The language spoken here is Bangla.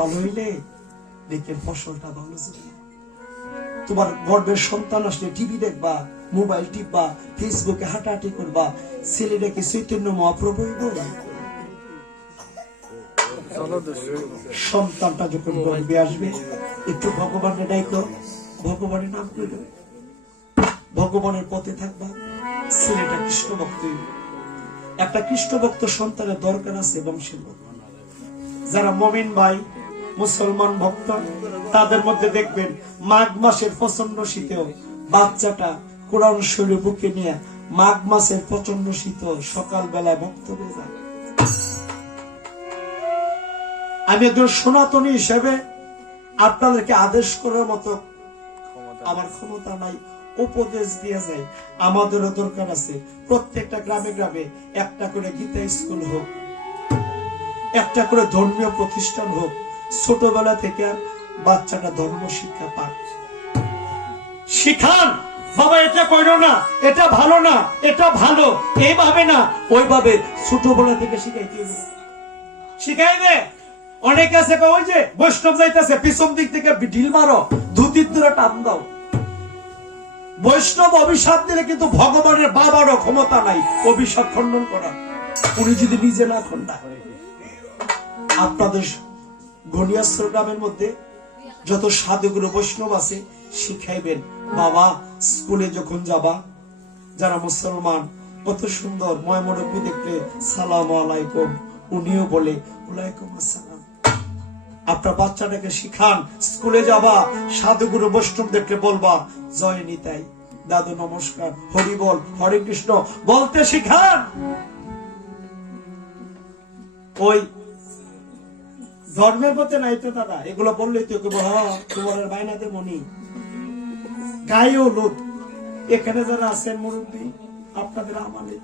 ভালো হইলে দেখে ফসলটা ভালো যাবে। তোমার গর্বের সন্তান আসলে টিভি দেখবা, মোবাইল টিপবা, ফেসবুকে হাঁটাহাঁটি করবা, ছেলেটাকে চৈতন্য মহাপ্রভু সন্তানটা যখন গর্বে আসবে একটু ভগবানের ডাইকো, ভগবানের নাম কইল, ভগবানের পথে থাকবা, ছেলেটা কৃষ্ণ ভক্ত। একটা কৃষ্ণ ভক্ত সন্তানের দরকার আছে বংশের মধ্যে। যারা মুমিন ভাই মুসলমান ভক্ত তাদের মধ্যে দেখবেন মাঘ মাসের প্রচন্ড শীতেও বাচ্চাটা কোরআন শরীফ বুকে নিয়ে মাঘ মাসের প্রচন্ড শীত সকাল বেলায় বক্তব্যে যায়। আমি একজন সনাতনী হিসেবে আপনাদেরকে আদেশ করার মতো আমার ক্ষমতা নাই, উপদেশ দিয়ে যায়। আমাদেরও দরকার আছে প্রত্যেকটা গ্রামে গ্রামে একটা করে গীতা স্কুল হোক, একটা করে ধর্মীয় প্রতিষ্ঠান হোক, ছোটবেলা থেকে বাচ্চাটা ধর্ম শিক্ষা পাক। শিখান বাবা, এটা কইরো না, এটা ভালো না, এটা ভালো, এইভাবে না ওইভাবে ছোটবেলা থেকে শিখাইতে হবে, শিখাইবে। অনেকে আছে ওই যে বৈষ্ণব যাইতেছে পিছন দিক থেকে ঢিল মারো, ধুতির ধরে টান দাও। বৈষ্ণব অভিশাপ দিলে কিন্তু ভগবানের বাবারও ক্ষমতা নাই অভিশাপ খণ্ডন করা, উনি যদি নিজে না খণ্ডায়। আপনাদের গনিয়াস্ত্র গ্রামের মধ্যে যত সাধুগুরু বৈষ্ণব আছে শিখাইবেন, বাবা স্কুলে যখন যাবা, যারা মুসলমান কত সুন্দর ময়মরব্বী দেখলে সালাম আলাইকুম, উনিও বলে ওয়ালাইকুম আসসালাম। আপনার বাচ্চাটাকে শিখান, স্কুলে যাবা সাধুগুরু বৈষ্ণব দেখলে বলবা জয় নিতাই, দাদু নমস্কার, হরি বল, হরে কৃষ্ণ বলতে শিখান। ওই ধর্মের পথে নাই তো দাদা, এগুলো বললেই তো তোমার বাইনাতে মনি গায়েও লোক। এখানে যারা আছেন মুরব্বী আপনাদের আমাদের